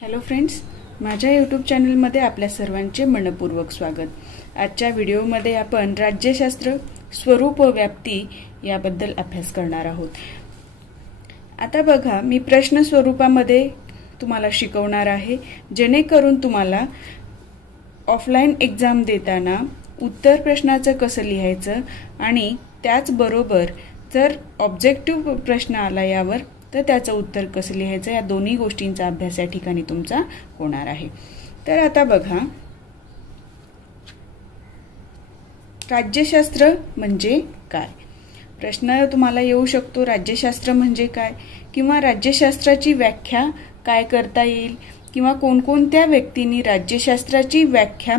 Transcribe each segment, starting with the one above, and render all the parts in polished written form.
Hello friends, माझ्या YouTube चॅनलमध्ये आपल्या सर्वांचे मनपूर्वक स्वागत। आजच्या व्हिडिओमध्ये आपण राज्यशास्त्र स्वरूप व व्याप्ती याबद्दल अभ्यास करणार आहोत। आता बघा, मी प्रश्न स्वरूपामध्ये तुम्हाला शिकवणार आहे, जेणेकरून तुम्हाला ऑफलाईन एक्झाम देताना उत्तर प्रश्नाचं कसं लिहायचं आणि त्याचबरोबर जर ऑब्जेक्टिव्ह प्रश्न आला यावर तर त्याचं उत्तर कसं लिहायचं, या दोन्ही गोष्टींचा अभ्यास या ठिकाणी तुमचा होणार आहे। तर आता बघा, राज्यशास्त्र म्हणजे काय प्रश्न तुम्हाला येऊ शकतो। राज्यशास्त्र म्हणजे काय किंवा राज्यशास्त्राची व्याख्या काय करता येईल किंवा कोणकोणत्या व्यक्तींनी राज्यशास्त्राची व्याख्या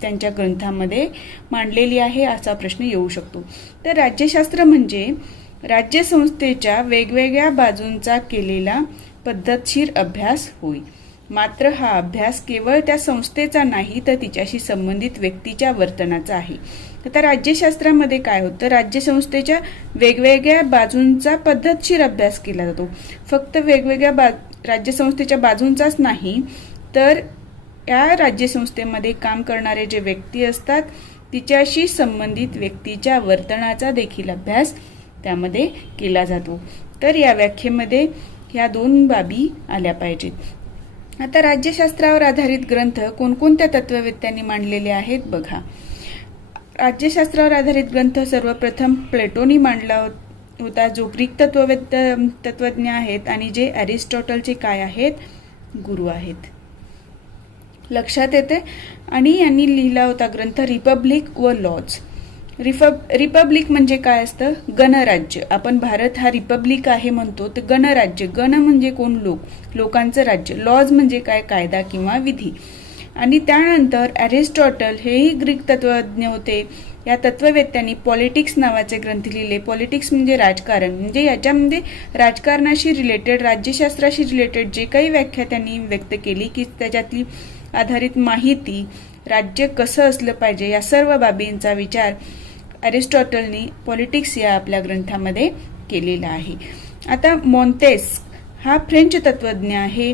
त्यांच्या ग्रंथामध्ये मांडलेली आहे असा प्रश्न येऊ शकतो। तर राज्यशास्त्र म्हणजे राज्यसंस्थेच्या वेगवेगळ्या बाजूंचा केलेला पद्धतशीर अभ्यास होय। मात्र हा अभ्यास केवळ त्या संस्थेचा नाही तर तिच्याशी संबंधित व्यक्तीच्या वर्तनाचा आहे। आता राज्यशास्त्रामध्ये काय होतं, राज्यसंस्थेच्या वेगवेगळ्या बाजूंचा पद्धतशीर अभ्यास केला जातो। फक्त वेगवेगळ्या राज्यसंस्थेच्या बाजूंचाच नाही तर या राज्यसंस्थेमध्ये काम करणारे जे व्यक्ती असतात तिच्याशी संबंधित व्यक्तीच्या वर्तनाचा देखील अभ्यास त्यामध्ये केला जातो। तर या व्याख्येमध्ये ह्या दोन बाबी आल्या पाहिजेत। आता राज्यशास्त्रावर आधारित ग्रंथ कोणकोणत्या तत्ववेत्त्यांनी मांडलेले आहेत बघा। राज्यशास्त्रावर आधारित ग्रंथ सर्वप्रथम प्लेटोनी मांडला होता, जो ग्रीक तत्वज्ञ आहेत आणि जे अरिस्टॉटलचे काय आहेत, गुरु आहेत, लक्षात येते। आणि यांनी लिहिला होता ग्रंथ रिपब्लिक व लॉज। रिपब्लिक म्हणजे काय असतं, गणराज्य। आपण भारत हा रिपब्लिक आहे म्हणतो, तर गणराज्य, गण म्हणजे कोण, लोकांचं राज्य। लॉज म्हणजे काय, कायदा किंवा विधी। आणि त्यानंतर अरिस्टॉटल हेही ग्रीक तत्वज्ञ होते। या तत्ववेत्त्यांनी पॉलिटिक्स नावाचे ग्रंथ लिहिले। पॉलिटिक्स म्हणजे राजकारण, म्हणजे याच्यामध्ये राजकारणाशी रिलेटेड, राज्यशास्त्राशी रिलेटेड जे काही व्याख्या त्यांनी व्यक्त केली की त्याच्यातली आधारित माहिती, राज्य कसं असलं पाहिजे, या सर्व बाबींचा विचार अरिस्टॉटलनी पॉलिटिक्स या आपल्या ग्रंथामध्ये केलेला आहे। आता मॉन्तेस्क हा फ्रेंच तत्वज्ञ आहे।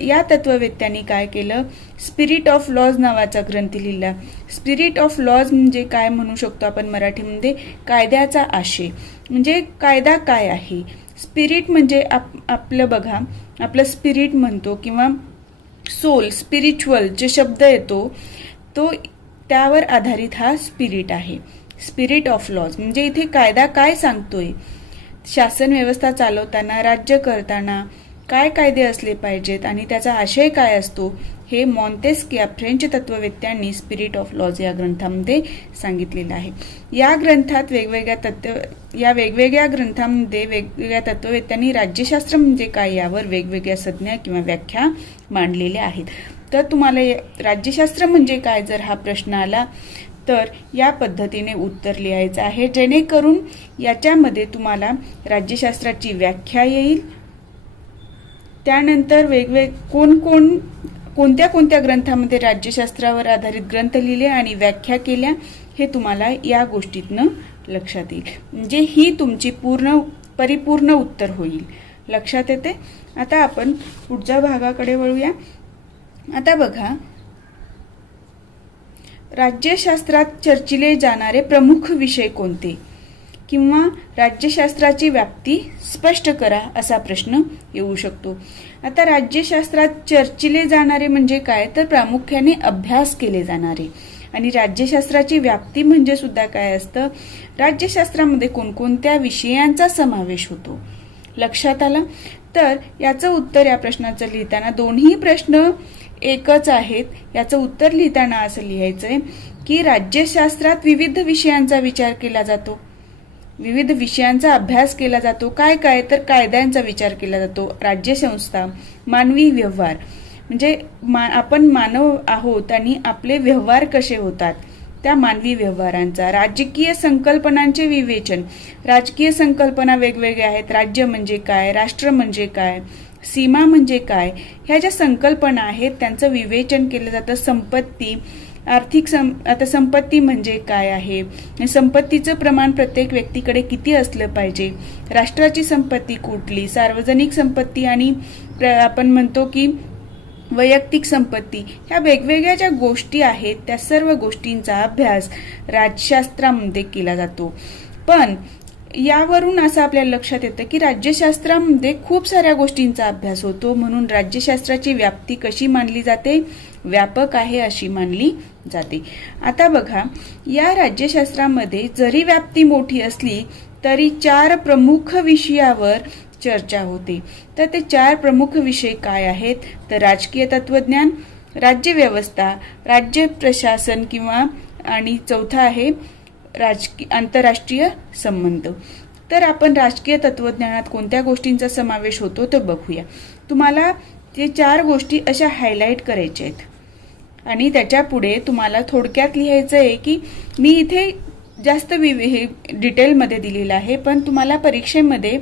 या तत्ववेत्त्यांनी काय केलं, स्पिरिट ऑफ लॉज नावाचा ग्रंथ लिहिला। स्पिरिट ऑफ लॉज म्हणजे काय म्हणू शकतो आपण मराठीमध्ये, कायद्याचा आशय, म्हणजे कायदा काय आहे। स्पिरिट म्हणजे आपलं बघा, आपलं स्पिरिट म्हणतो किंवा सोल, स्पिरिच्युअल जे शब्द येतो तो त्यावर आधारित हा स्पिरिट आहे। स्पिरिट ऑफ लॉज म्हणजे इथे कायदा काय सांगतोय, शासन व्यवस्था चालवताना, राज्य करताना काय कायदे असले पाहिजेत आणि त्याचा आशय काय असतो, हे मॉन्तेस्क या फ्रेंच तत्ववेत्त्यांनी स्पिरिट ऑफ लॉज या ग्रंथामध्ये सांगितलेलं आहे। या ग्रंथात वेगवेगळ्या ग्रंथांमध्ये वेगवेगळ्या तत्ववेत्त्यांनी राज्यशास्त्र म्हणजे काय यावर वेगवेगळ्या संज्ञा किंवा व्याख्या मांडलेल्या आहेत। तर तुम्हाला राज्यशास्त्र म्हणजे काय जर हा प्रश्न आला तर या पद्धतीने उत्तर लिहायचं आहे, जेणेकरून याच्यामध्ये तुम्हाला राज्यशास्त्राची व्याख्या येईल। त्यानंतर कोणत्या कोणत्या राज्यशास्त्रावर आधारित ग्रंथ लिहिले आणि व्याख्या केल्या हे तुम्हाला या गोष्टीतनं लक्षात येईल, म्हणजे ही तुमची परिपूर्ण उत्तर होईल। लक्षात येते। आता आपण पुढच्या भागाकडे वळूया। आता बघा, राज्यशास्त्रात चर्चिले जाणारे प्रमुख विषय कोणते किंवा राज्यशास्त्राची व्याप्ती स्पष्ट करा असा प्रश्न येऊ शकतो। आता राज्यशास्त्रात चर्चिले जाणारे म्हणजे काय, तर प्रामुख्याने अभ्यास केले जाणारे। आणि राज्यशास्त्राची व्याप्ती म्हणजे सुद्धा काय असतं, राज्यशास्त्रामध्ये कोणकोणत्या विषयांचा समावेश होतो। लक्षात आलं। तर याचं उत्तर या प्रश्नाचं लिहिताना, दोन्ही प्रश्न एकच आहेत, याचं उत्तर लिहिताना असं लिहायचंय की राज्यशास्त्रात विविध विषयांचा विचार केला जातो, विविध विषयांचा अभ्यास केला जातो। काय काय, तर कायद्यांचा विचार केला जातो, राज्यसंस्था, मानवी व्यवहार म्हणजे आपण मानव आहोत आणि आपले व्यवहार कसे होतात त्या मानवी व्यवहारांचा, राजकीय संकल्पनांचे विवेचन, राजकीय संकल्पना वेगवेगळ्या आहेत, राज्य म्हणजे काय, राष्ट्र म्हणजे काय, सीमा म्हणजे काय, ह्या ज्या संकल्पना आहेत त्यांचं विवेचन केलं जातं। संपत्ती, आता संपत्ती म्हणजे काय आहे, संपत्तीचं प्रमाण प्रत्येक व्यक्तीकडे किती असलं पाहिजे, राष्ट्राची संपत्ती कुठली, सार्वजनिक संपत्ती आणि आपण म्हणतो की वैयक्तिक संपत्ती, ह्या वेगवेगळ्या ज्या गोष्टी आहेत त्या सर्व गोष्टींचा अभ्यास राज्यशास्त्रामध्ये केला जातो. पण यावरून असं आपल्याला लक्षात येतं की राज्यशास्त्रामध्ये खूप साऱ्या गोष्टींचा अभ्यास होतो, म्हणून राज्यशास्त्राची व्याप्ती कशी मानली जाते? व्यापक आहे अशी मानली जाते. आता बघा, या राज्यशास्त्रामध्ये जरी व्याप्ती मोठी असली तरी 4 प्रमुख विषयावर चर्चा होते. तर ते 4 प्रमुख विषय काय आहेत? तर राजकीय तत्वज्ञान, राज्यव्यवस्था, राज्य प्रशासन आणि चौथा आहे आंतरराष्ट्रीय संबंध. तर आपण राजकीय तत्वज्ञानात कोणत्या गोष्टींचा समावेश होतो तर बघूया. तुम्हाला ते 4 गोष्टी अशा हायलाईट करायच्या आहेत आणि त्याच्या पुढे तुम्हाला थोडक्यात लिहायचं आहे की मी इथे जास्त डिटेलमध्ये दिलेलं आहे, पण तुम्हाला परीक्षेमध्ये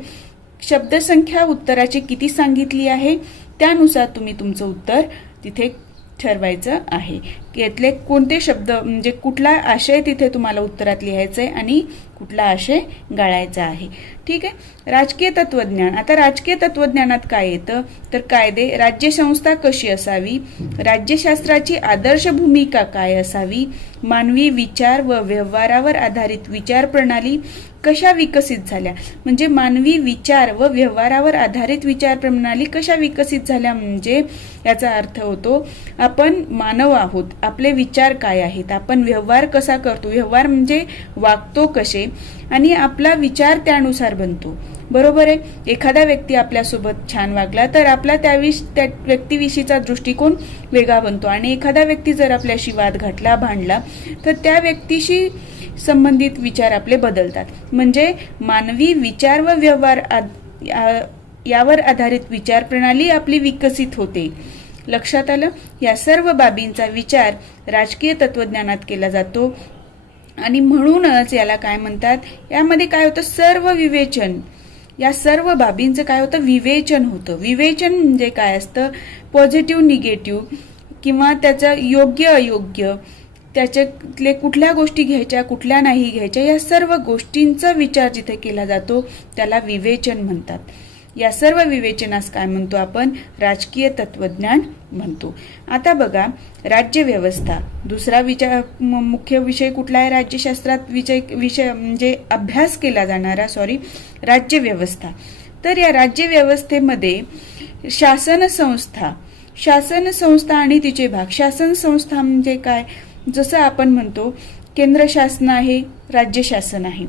शब्दसंख्या उत्तराची किती सांगितली आहे त्यानुसार तुम्ही तुमचं उत्तर तिथे ठरवायचं आहे. यातले कोणते शब्द म्हणजे कुठला आशय तिथे तुम्हाला उत्तरात लिहायचं आहे आणि कुठला आशय गाळायचा आहे. ठीक आहे. राजकीय तत्वज्ञान. आता राजकीय तत्वज्ञानात काय येतं तर कायदे, राज्यसंस्था कशी असावी, राज्यशास्त्राची आदर्श भूमिका काय असावी, मानवी विचार व व्यवहारावर आधारित विचार प्रणाली कशा विकसित झाल्या, म्हणजे मानवी विचार व व्यवहारावर आधारित विचार प्रणाली कशा विकसित झाल्या, म्हणजे याचा अर्थ होतो आपण मानव आहोत, आपले विचार काय आहेत, आपण व्यवहार कसा करतो, व्यवहार म्हणजे वागतो कसे आणि आपला विचार त्यानुसार बनतो. बरोबर आहे. एखादा व्यक्ती आपल्यासोबत छान वागला तर आपला त्या व्यक्तीविषयीचा दृष्टिकोन वेगळा बनतो आणि एखादा व्यक्ती जर आपल्याशी वाद घातला, भांडला तर त्या व्यक्तीशी संबंधित विचार आपले बदलतात. म्हणजे मानवी विचार व व्यवहार यावर आधारित विचार प्रणाली आपली विकसित होते. लक्षात आलं. या सर्व बाबींचा विचार राजकीय तत्वज्ञानात केला जातो आणि म्हणूनच याला काय म्हणतात, यामध्ये काय होतं, सर्व विवेचन, या सर्व बाबींचं काय होतं, विवेचन होतं. विवेचन म्हणजे काय असतं, पॉझिटिव्ह निगेटिव्ह किंवा त्याचं योग्य अयोग्य, त्याच्यातले कुठल्या गोष्टी घ्यायच्या कुठल्या नाही घ्यायच्या, या सर्व गोष्टींचा विचार जिथे केला जातो त्याला विवेचन म्हणतात. या सर्व विवेचनास काय म्हणतो आपण, राजकीय तत्वज्ञान म्हणतो. आता बघा, राज्यव्यवस्था दुसरा मुख्य विषय कुठला आहे राज्यशास्त्रात, विषय म्हणजे अभ्यास केला जाणारा राज्यव्यवस्था. तर या राज्यव्यवस्थेमध्ये शासन संस्था आणि तिचे भाग. शासन संस्था म्हणजे काय, जसं आपण म्हणतो केंद्र शासन आहे, राज्य शासन आहे.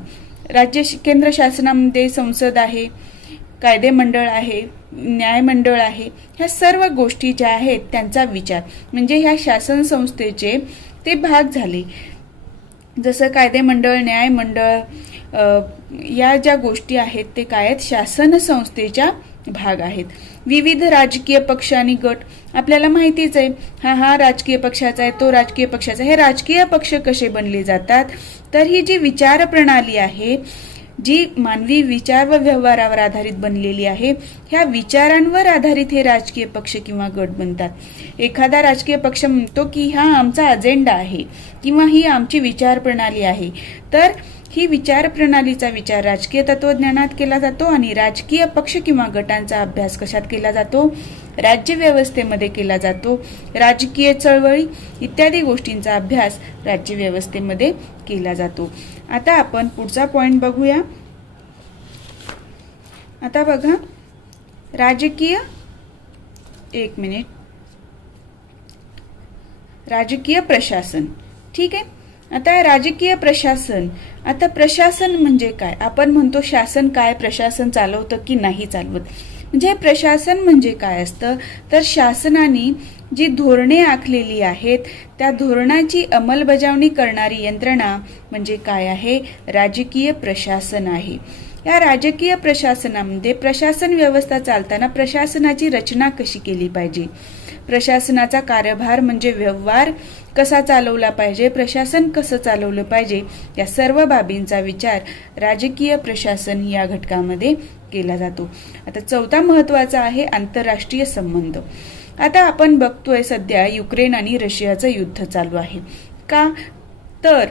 केंद्र शासनामध्ये संसद आहे, कायदे मंडळ आहे, न्यायमंडळ आहे. ह्या सर्व गोष्टी ज्या आहेत त्यांचा विचार म्हणजे ह्या शासन संस्थेचे ते भाग झाले. जसं कायदे मंडळ, न्यायमंडळ या ज्या गोष्टी आहेत ते काय आहेत, शासन संस्थेच्या भाग आहेत. विविध राजकीय पक्ष आणि गट आपल्याला माहितीच आहे, हा राजकीय पक्षाचा आहे, तो राजकीय पक्षाचा. हे राजकीय पक्ष कसे बनले जातात, तर ही जी विचार प्रणाली आहे, जी मानवी विचार व व्यवहारावर आधारित बनलेली आहे, ह्या विचारांवर आधारित हे राजकीय पक्ष किंवा गट बनतात. एखादा राजकीय पक्ष म्हणतो की हा आमचा अजेंडा आहे किंवा ही आमची विचार प्रणाली आहे, तर ही विचार प्रणालीचा विचार राजकीय तत्वज्ञानात केला जातो आणि राजकीय पक्ष किंवा गटांचा अभ्यास कशात केला जातो, राज्यव्यवस्थेमध्ये केला जातो. राजकीय चळवळी इत्यादी गोष्टींचा अभ्यास राज्यव्यवस्थेमध्ये केला जातो. आता आपण पुढचा पॉइंट बघूया. आता बघा, राजकीय प्रशासन. ठीक आहे. आता राजकीय प्रशासन, आता प्रशासन म्हणजे काय, आपण म्हणतो शासन काय, प्रशासन चालवतं की नाही चालवत. म्हणजे प्रशासन म्हणजे काय असतं, तर शासनाने जी धोरणे आखलेली आहेत त्या धोरणाची अंमलबजावणी करणारी यंत्रणा म्हणजे काय आहे, राजकीय प्रशासन आहे. या राजकीय प्रशासनामध्ये प्रशासन व्यवस्था चालताना प्रशासनाची रचना कशी केली पाहिजे, प्रशासनाचा कार्यभार म्हणजे व्यवहार कसा चालवला पाहिजे, प्रशासन कसं चालवलं पाहिजे, या सर्व बाबींचा विचार राजकीय प्रशासन या घटकामध्ये केला जातो. आता चौथा महत्वाचा आहे आंतरराष्ट्रीय संबंध. आता आपण बघतोय सध्या युक्रेन आणि रशियाचं युद्ध चालू आहे. का तर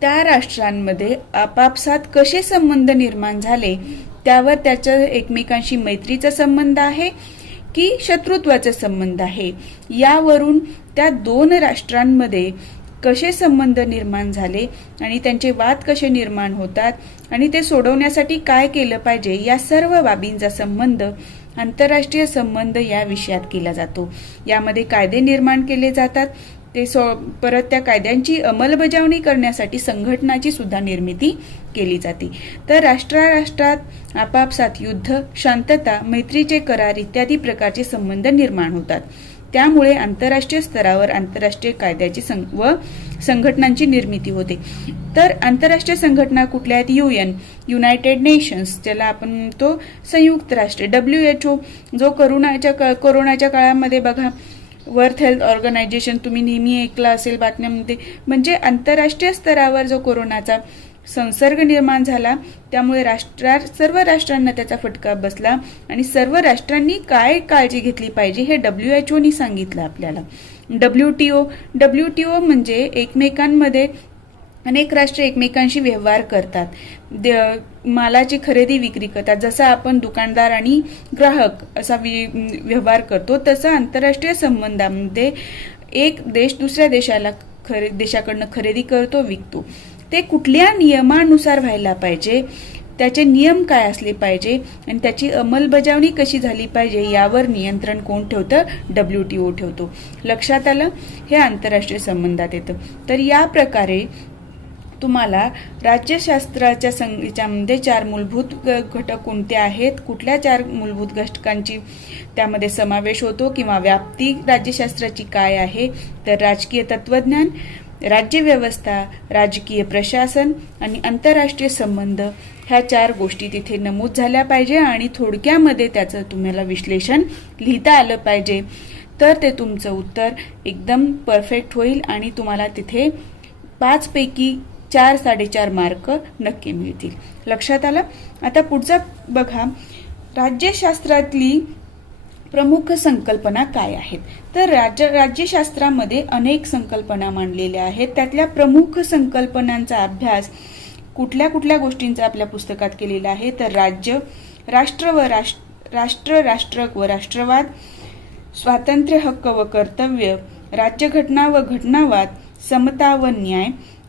त्या राष्ट्रांमध्ये आपापसात कसे संबंध निर्माण झाले त्यावर त्याच्या एकमेकांशी मैत्रीचा संबंध आहे की शत्रुत्वाचा संबंध आहे. यावरून त्या दोन राष्ट्रांमध्ये कसे संबंध निर्माण झाले आणि त्यांचे वाद कसे निर्माण होतात आणि ते सोडवण्यासाठी काय केलं पाहिजे, या सर्व बाबींचा संबंध आंतरराष्ट्रीय संबंध या विषयात केला जातो. यामध्ये कायदे निर्माण केले जातात, ते परत त्या कायद्यांची अंमलबजावणी करण्यासाठी संघटनाची सुद्धा निर्मिती केली जाते. तर राष्ट्रात आपापसात युद्ध, शांतता, मैत्रीचे करार इत्यादी प्रकारचे संबंध निर्माण होतात. त्यामुळे आंतरराष्ट्रीय स्तरावर आंतरराष्ट्रीय कायद्याची व संघटनांची निर्मिती होते. तर आंतरराष्ट्रीय संघटना कुठल्या आहेत? UN, युनायटेड नेशन्स, ज्याला आपण म्हणतो संयुक्त राष्ट्र, WHO, जो कोरोनाच्या काळामध्ये बघा, वर्ल्ड हेल्थ ऑर्गनायझेशन तुम्ही नेहमी ऐकलं असेल बातम्यांमध्ये. म्हणजे आंतरराष्ट्रीय स्तरावर जो कोरोनाचा संसर्ग निर्माण झाला, त्यामुळे सर्व राष्ट्रांना त्याचा फटका बसला आणि सर्व राष्ट्रांनी काय काळजी घेतली पाहिजे हे WHO सांगितलं आपल्याला. WTO म्हणजे एकमेकांमध्ये अनेक राष्ट्र एकमेकांशी व्यवहार करतात, मालाची खरेदी विक्री करतात. जसं आपण दुकानदार आणि ग्राहक असा व्यवहार करतो, तसं आंतरराष्ट्रीय संबंधामध्ये एक देश दुसऱ्या देशाकडनं खरेदी करतो, विकतो. ते कुठल्या नियमानुसार व्हायला पाहिजे, त्याचे नियम काय असले पाहिजे आणि त्याची अंमलबजावणी कशी झाली पाहिजे, यावर नियंत्रण कोण ठेवतं? WTO ठेवतो. लक्षात आलं? हे आंतरराष्ट्रीय संबंधात येतं. तर या प्रकारे तुम्हाला राज्यशास्त्राच्या याच्यामध्ये 4 मूलभूत घटक कोणते आहेत, कुठल्या 4 मूलभूत घटकांची त्यामध्ये समावेश होतो किंवा व्याप्ती राज्यशास्त्राची काय आहे, तर राजकीय तत्वज्ञान, राज्यव्यवस्था, राजकीय प्रशासन आणि आंतरराष्ट्रीय संबंध, ह्या 4 गोष्टी तिथे नमूद झाल्या पाहिजे आणि थोडक्यामध्ये त्याचं तुम्हाला विश्लेषण लिहिता आलं पाहिजे. तर ते तुमचं उत्तर एकदम परफेक्ट होईल आणि तुम्हाला तिथे 5 पैकी 4 साडेचार मार्क नक्की मिळतील. लक्षात आलं? आता पुढचा बघा, राज्यशास्त्रातली प्रमुख संकल्पना काय आहेत. तर राज्यशास्त्रामध्ये अनेक संकल्पना मांडलेल्या आहेत. त्यातल्या प्रमुख संकल्पनांचा अभ्यास कुठल्या कुठल्या गोष्टींचा आपल्या पुस्तकात केलेला आहे, तर राज्य, राष्ट्र व राष्ट्रवाद, स्वातंत्र्य, हक्क व कर्तव्य, राज्यघटना व घटनावाद, समता व न्याय,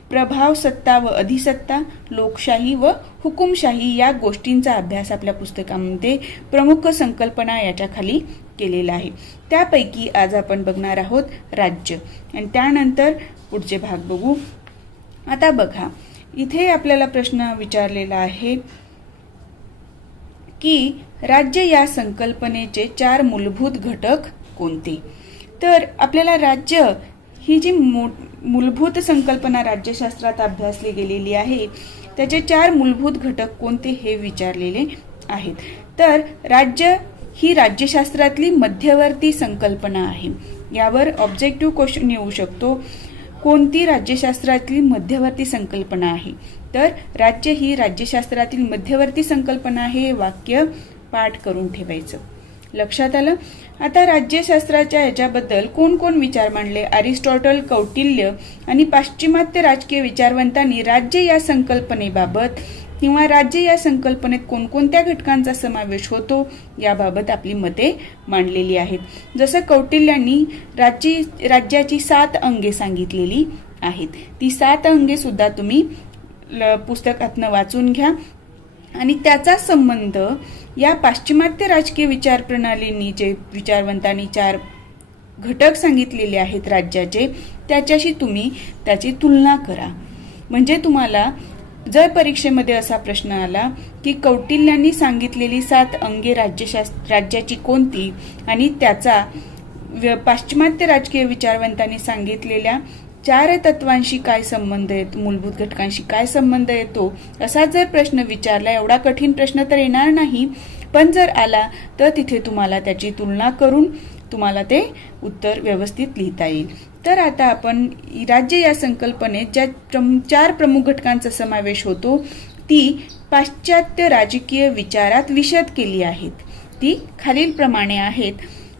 प्रभाव, सत्ता व अधिसत्ता, लोकशाही व हुकुमशाही, या गोष्टींचा अभ्यास आपल्या पुस्तकामध्ये प्रमुख संकल्पना याच्या खाली केलेला आहे. त्यापैकी आज आपण बघणार आहोत राज्य आणि त्यानंतर पुढचे भाग बघू. आता बघा, इथे आपल्याला प्रश्न विचारलेला आहे की राज्य या संकल्पनेचे 4 मूलभूत घटक कोणते. तर आपल्याला राज्य ही जी मूलभूत संकल्पना राज्यशास्त्रात अभ्यासली गेलेली आहे, त्याचे 4 मूलभूत घटक कोणते हे विचारलेले आहेत. तर राज्य ही राज्यशास्त्रातली मध्यवर्ती संकल्पना आहे. यावर ऑब्जेक्टिव्ह क्वेश्चन येऊ शकतो, कोणती राज्यशास्त्रातली मध्यवर्ती संकल्पना आहे. तर राज्य ही राज्यशास्त्रातील मध्यवर्ती संकल्पना आहे, वाक्य पाठ करून ठेवायचं. लक्षात आलं? आता राज्यशास्त्राच्या याच्याबद्दल कोण कोण विचार मांडले? अरिस्टॉटल, कौटिल्य आणि पाश्चिमात्य राजकीय विचारवंतांनी राज्य या संकल्पनेबाबत किंवा राज्य या संकल्पनेत कोणकोणत्या घटकांचा समावेश होतो याबाबत आपली मते मांडलेली आहेत. जसं कौटिल्यांनी राज्याची 7 अंगे सांगितलेली आहेत. ती 7 अंगे सुद्धा तुम्ही पुस्तकातनं वाचून घ्या आणि त्याचा संबंध या पाश्चिमात्य राजकीय विचार प्रणालींनी जे विचारवंतांनी 4 घटक सांगितलेले आहेत राज्याचे, त्याच्याशी तुम्ही त्याची तुलना करा. म्हणजे तुम्हाला जर परीक्षेमध्ये असा प्रश्न आला की कौटिल्यांनी सांगितलेली 7 अंगे राज्याची कोणती आणि त्याचा पाश्चिमात्य राजकीय विचारवंतांनी सांगितलेल्या 4 तत्वांशी काय संबंध येतो, मूलभूत घटकांशी काय संबंध येतो, असा जर प्रश्न विचारला, एवढा कठीण प्रश्न तर येणार नाही, पण जर आला तर तिथे तुम्हाला त्याची तुलना करून तुम्हाला ते उत्तर व्यवस्थित लिहिता येईल. तर आता आपण राज्य या संकल्पनेत ज्या 4 प्रमुख घटकांचा समावेश होतो ती पाश्चात्य राजकीय विचारात विशद केली आहेत. ती खालीलप्रमाणे आहेत.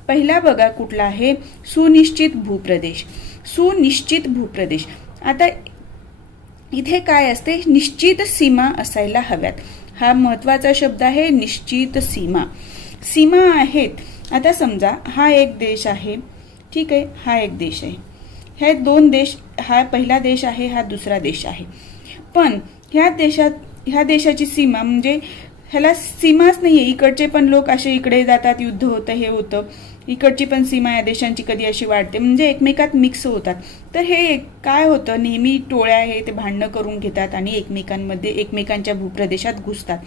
पहिला बघा कुठला आहे, सुनिश्चित भूप्रदेश. सुनिश्चित भूप्रदेश. आता इथे काय असते, निश्चित सीमा असायला हव्यात. हा महत्वाचा शब्द आहे, निश्चित सीमा. सीमा आहेत आता समजा हा एक देश आहे, ठीक आहे, हा एक देश आहे, हे दोन देश, हा पहिला देश आहे, हा दुसरा देश आहे. पण ह्या देशाची सीमा म्हणजे ह्याला सीमाच नाहीये. इकडचे पण लोक असे इकडे जातात, युद्ध होतं, हे होतं, इकडची पण सीमा या देशांची कधी अशी वाढते, म्हणजे एकमेकात मिक्स होतात. तर हे काय होतं, नेहमी टोळ्या हे ते भांडणं करून घेतात आणि एकमेकांच्या भूप्रदेशात घुसतात.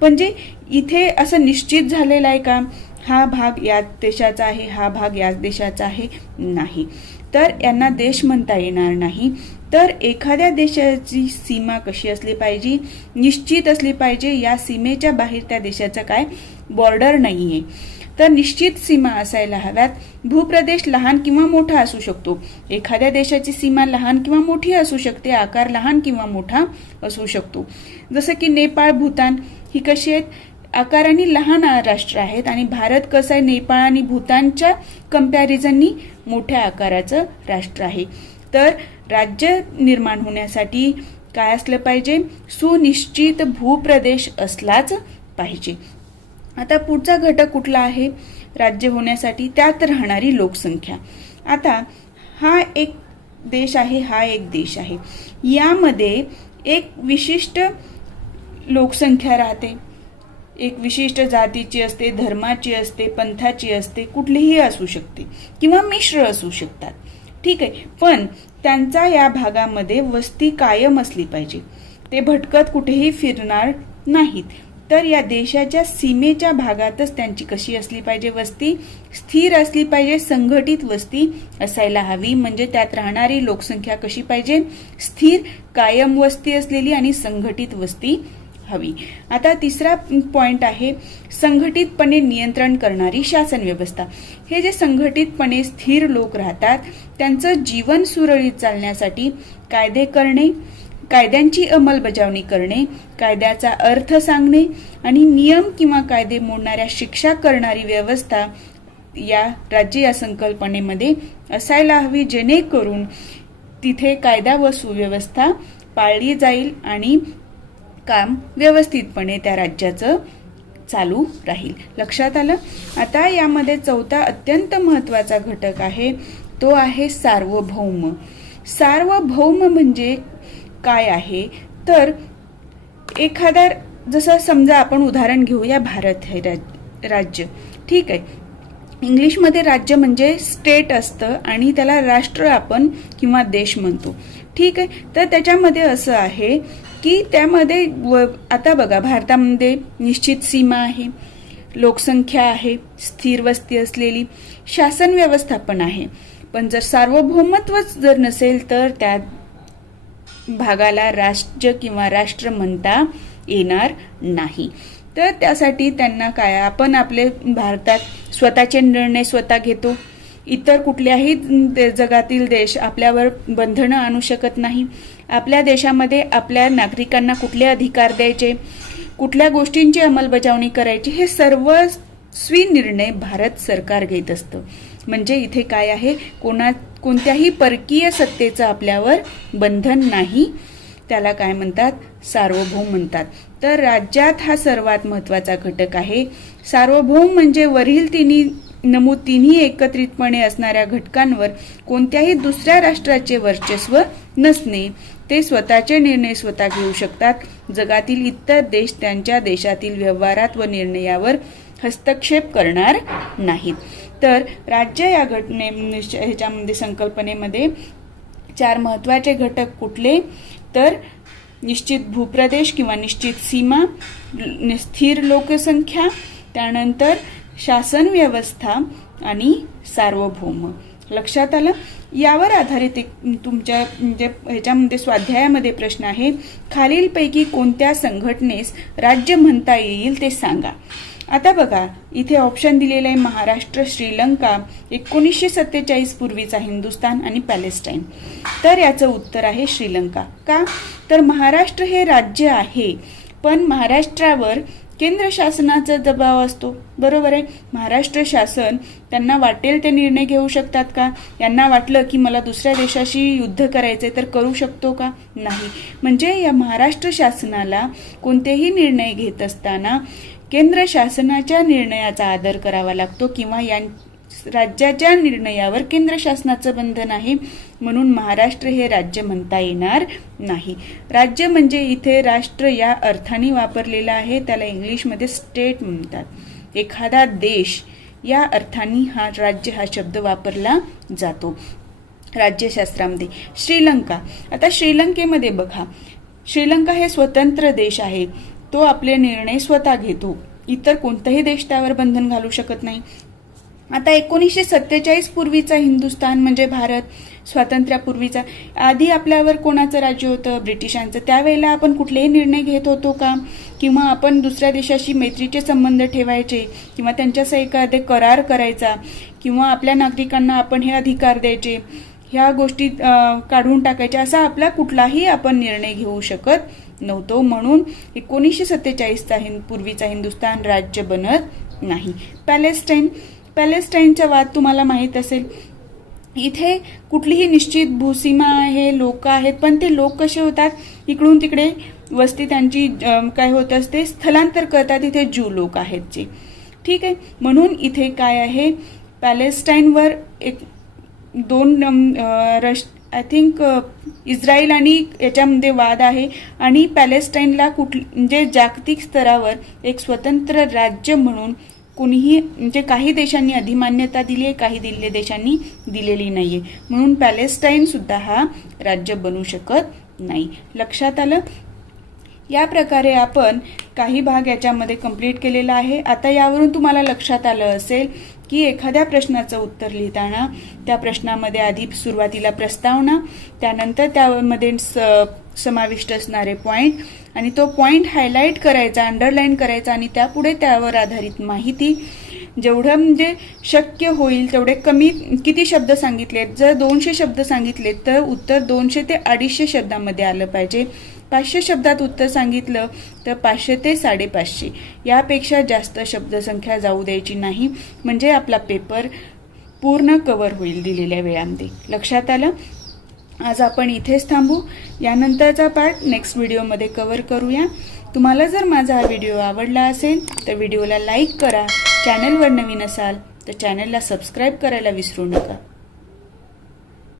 म्हणजे इथे असं निश्चित झालेलं आहे का हा भाग याच देशाचा आहे, हा भाग याच देशाचा आहे? नाही. तर यांना देश म्हणता येणार नाही. तर एखाद्या देशाची सीमा कशी असली पाहिजे? निश्चित असली पाहिजे. या सीमेच्या बाहेर त्या देशाचं काय बॉर्डर नाहीये. तर निश्चित सीमा असायला हव्यात. भूप्रदेश लहान किंवा मोठा असू शकतो. एखाद्या देशाची सीमा लहान किंवा मोठी असू शकते, आकार लहान किंवा मोठा असू शकतो. जसं की नेपाळ, भूतान ही कशी आहेत? आकाराने लहान राष्ट्र आहेत आणि भारत कसं आहे, नेपाळ आणि भूतानच्या कंपॅरिझननी मोठ्या आकाराचं राष्ट्र आहे. तर राज्य निर्माण होण्यासाठी काय असलं पाहिजे? सुनिश्चित भूप्रदेश असलाच पाहिजे. आता पुढचा घटक कुठला आहे राज्य होण्यासाठी? त्यात राहणारी लोकसंख्या. आता हा एक देश आहे, हा एक देश आहे, यामध्ये एक विशिष्ट लोकसंख्या राहते, एक विशिष्ट जातीची असते, धर्माची असते, पंथाची असते, कुठलीही असू शकते किंवा मिश्र असू शकतात, ठीक आहे. पण त्यांचा या भागामध्ये वस्ती कायम असली पाहिजे, ते भटकत कुठेही फिरणार नाहीत. तर या देशाच्या सीमेच्या भागातच त्यांची कशी असली पाहिजे? वस्ती स्थिर असली पाहिजे, संघटित वस्ती असायला हवी. म्हणजे त्यात राहणारी लोकसंख्या कशी पाहिजे? स्थिर, कायम वस्ती असलेली आणि संघटित वस्ती हवी. आता तिसरा पॉइंट आहे संघटितपणे नियंत्रण करणारी शासन व्यवस्था. हे जे संघटितपणे स्थिर लोक राहतात त्यांचं जीवन सुरळीत चालण्यासाठी कायदे करणे, कायद्यांची अंमलबजावणी करणे, कायद्याचा अर्थ सांगणे आणि नियम किंवा कायदे मोडणाऱ्या शिक्षा करणारी व्यवस्था या राज्य या संकल्पनेमध्ये असायला हवी, जेणेकरून तिथे कायदा व सुव्यवस्था पाळली जाईल आणि काम व्यवस्थितपणे त्या राज्याचं चालू राहील. लक्षात आलं? आता यामध्ये चौथा अत्यंत महत्वाचा घटक आहे तो आहे सार्वभौम. सार्वभौम म्हणजे काय आहे? तर एखादा, जसं समजा आपण उदाहरण घेऊया, भारत हे राज्य, ठीक आहे. इंग्लिशमध्ये राज्य म्हणजे स्टेट असतं आणि त्याला राष्ट्र आपण किंवा देश म्हणतो, ठीक आहे. तर त्याच्यामध्ये असं आहे की त्यामध्ये आता बघा, भारतामध्ये निश्चित सीमा आहे, लोकसंख्या आहे, स्थिर वस्ती असलेली, शासन व्यवस्था पण आहे. पण जर सार्वभौमत्वच जर नसेल तर त्या भागाला राज्य किंवा राष्ट्र म्हणता येणार नाही. तर त्यासाठी त्यांना काय, आपण आपले भारतात स्वतःचे निर्णय स्वतः घेतो. इतर कुठल्याही जगातील देश आपल्यावर बंधनं आणू शकत नाही. आपल्या देशामध्ये आपल्या नागरिकांना कुठले अधिकार द्यायचे, कुठल्या गोष्टींची अंमलबजावणी करायची, हे सर्व स्वीनिर्णय भारत सरकार घेत असतं. म्हणजे इथे काय आहे, कोणत्याही परकीय सत्तेचं आपल्यावर बंधन नाही. त्याला काय म्हणतात? सार्वभौम म्हणतात. तर राज्यात हा सर्वात महत्वाचा घटक आहे. सार्वभौम म्हणजे वरील तिन्ही एकत्रितपणे असणाऱ्या घटकांवर कोणत्याही दुसऱ्या राष्ट्राचे वर्चस्व नसणे. ते स्वतःचे निर्णय स्वतः घेऊ शकतात. जगातील इतर देश त्यांच्या देशातील व्यवहारात व निर्णयावर हस्तक्षेप करणार नाहीत. तर राज्य या ह्याच्यामध्ये संकल्पनेमध्ये 4 महत्वाचे घटक कुठले? तर निश्चित भूप्रदेश किंवा निश्चित सीमा, स्थिर लोकसंख्या, त्यानंतर शासन व्यवस्था आणि सार्वभौम. लक्षात आलं? यावर आधारित तुमच्या म्हणजे ह्याच्यामध्ये स्वाध्यायामध्ये प्रश्न आहे, खालीलपैकी कोणत्या संघटनेस राज्य म्हणता येईल ते सांगा. आता बघा, इथे ऑप्शन दिलेले आहे महाराष्ट्र, श्रीलंका, 1947 पूर्वीचा हिंदुस्थान आणि पॅलेस्टाईन. तर याचं उत्तर आहे श्रीलंका. का? तर महाराष्ट्र हे राज्य आहे, पण महाराष्ट्रावर केंद्र शासनाचा दबाव असतो, बरोबर आहे. महाराष्ट्र शासन त्यांना वाटेल ते निर्णय घेऊ शकतात का? यांना वाटलं की मला दुसऱ्या देशाशी युद्ध करायचे तर करू शकतो का? नाही. म्हणजे या महाराष्ट्र शासनाला कोणतेही निर्णय घेत असताना केंद्र शासनाच्या निर्णयाचा आदर करावा लागतो किंवा राज्याच्या निर्णयावर केंद्र शासनाचं बंधन आहे, म्हणून महाराष्ट्र हे राज्य म्हणता येणार नाही. राज्य म्हणजे इथे राष्ट्र या अर्थाने वापरलेला आहे, त्याला इंग्लिशमध्ये स्टेट म्हणतात. एखादा देश या अर्थाने हा राज्य हा शब्द वापरला जातो राज्यशास्त्रामध्ये. श्रीलंका, आता श्रीलंकेमध्ये बघा, श्रीलंका हे स्वतंत्र देश आहे, तो आपले निर्णय स्वतः घेतो, इतर कोणताही देश त्यावर बंधन घालू शकत नाही. आता 1947 पूर्वीचा हिंदुस्थान म्हणजे भारत, स्वातंत्र्यापूर्वीचा, आधी आपल्यावर कोणाचं राज्य होतं? ब्रिटिशांचं. त्यावेळेला आपण कुठलेही निर्णय घेत होतो का? किंवा आपण दुसऱ्या देशाशी मैत्रीचे संबंध ठेवायचे किंवा त्यांच्यासह एखादे करार करायचा किंवा आपल्या नागरिकांना आपण हे अधिकार द्यायचे, ह्या गोष्टी काढून टाकायच्या, असा आपला कुठलाही आपण निर्णय घेऊ शकत नव्हतो. म्हणून 1947चा पूर्वीचा हिंदुस्थान राज्य बनत नाही. पॅलेस्टाईनचा वाद तुम्हाला माहीत असेल. इथे कुठलीही निश्चित भूसीमा आहे, लोक आहेत, पण ते लोक कसे होतात, इकडून तिकडे वस्ती त्यांची काय होत असते, स्थलांतर करतात. इथे ज्यू लोक आहेत जे, ठीक आहे. म्हणून इथे काय आहे, पॅलेस्टाईनवर एक दोन आय थिंक इस्रायल आणि याच्यामध्ये वाद आहे आणि पॅलेस्टाईनला म्हणजे जागतिक स्तरावर एक स्वतंत्र राज्य म्हणून कोणीही म्हणजे काही देशांनी अधिमान्यता दिली आहे, काही देशांनी दिलेली नाहीये. म्हणून पॅलेस्टाईन सुद्धा हा राज्य बनू शकत नाही. लक्षात आलं? या प्रकारे आपण काही भाग याच्यामध्ये कंप्लीट केलेला आहे. आता यावरून तुम्हाला लक्षात आलं असेल की एखाद्या प्रश्नाचं उत्तर लिहिताना त्या प्रश्नामध्ये आधी सुरुवातीला प्रस्तावना, त्यानंतर त्यामध्ये समाविष्ट असणारे पॉइंट आणि तो पॉइंट हायलाइट करायचा, अंडरलाईन करायचा आणि त्यापुढे त्यावर आधारित माहिती. जेवढं म्हणजे शक्य होईल तेवढे किती शब्द सांगितलेत, जर 200 शब्द सांगितलेत तर उत्तर 200 ते 250 शब्दामध्ये आलं पाहिजे. 500 शब्दात उत्तर सांगितलं तर 500 ते 550 यापेक्षा जास्त शब्दसंख्या जाऊ द्यायची नाही, म्हणजे आपला पेपर पूर्ण कव्हर होईल दिलेल्या वेळामध्ये. लक्षात आलं? आज आपण इथेच थांबू. यानंतरचा पार्ट नेक्स्ट व्हिडिओमध्ये कव्हर करूया. तुम्हाला जर माझा हा व्हिडिओ आवडला असेल तर व्हिडिओला लाईक करा. चॅनलवर नवीन असाल तर चॅनलला सबस्क्राईब करायला विसरू नका.